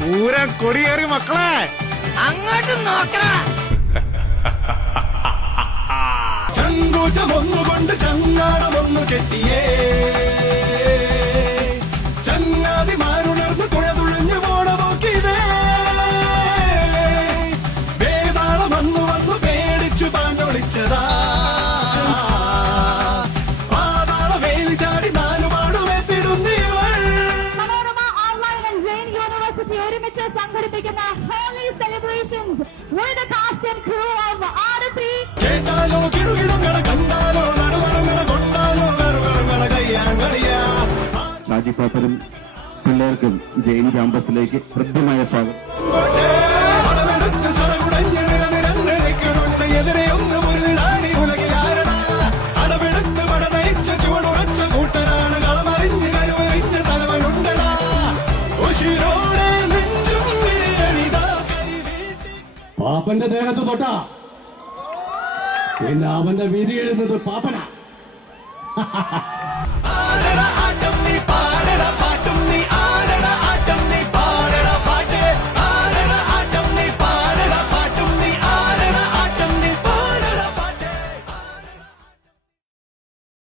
പൂരം കൊടിയേറി മക്കളെ, അങ്ങോട്ട് നോക്കണ. ചങ്കൂറ്റമൊന്നുകൊണ്ട് ചങ്ങാടമൊന്നു കെട്ടിയേ, ചങ്ങാതിമാരുണർന്ന് കുഴതുഴഞ്ഞു പോണപോക്കിതേ, വേതാളം വന്നു വന്നു പേടിച്ചു പാഞ്ഞൊളിച്ചതാ, പാതാള വേലി ചാടി നാലുപാടുമെത്തിടുന്നീവൾ. Manorama online and Jain university ഒരുമിച്ച് സംഘടിപ്പിക്കുന്ന Holi celebrations with the cast and crew of Aarathi. കേട്ടാലോ കിടുകിടുങ്ങള, കണ്ടാലോ നടുവടങ്ങള, കൊണ്ടാലോ കറുകറുകള കയ്യാങ്കളിയാ. ഷാജി പാപ്പനും പിള്ളേർക്കും ജെയിൻ ക്യാമ്പസിലേക്ക് ഹൃദ്യമായ സ്വാഗതം. പണമെടുത്ത് സടകുടഞ്ഞ് നിരനിരന്നിരിക്കുന്നുണ്ട്, എതിരെ ഒന്ന് മുരുതിടാടി ഉലകിലാരണ. അടവെടുത്ത് പട നയിച്ച ചുവടുറച്ച കൂട്ടരാണ്, കളമറിഞ്ഞ് കരുവറിഞ്ഞ് തലവനുണ്ടടാ. ഉശിരോടെ നെഞ്ചും വീഴണിതാ കരിവീട്ടി. പാപ്പന്റെ ദേഹത്ത് തൊട്ടാ പിന്നെ അവന്റെ വിധി എഴുതുന്നത് പാപ്പന.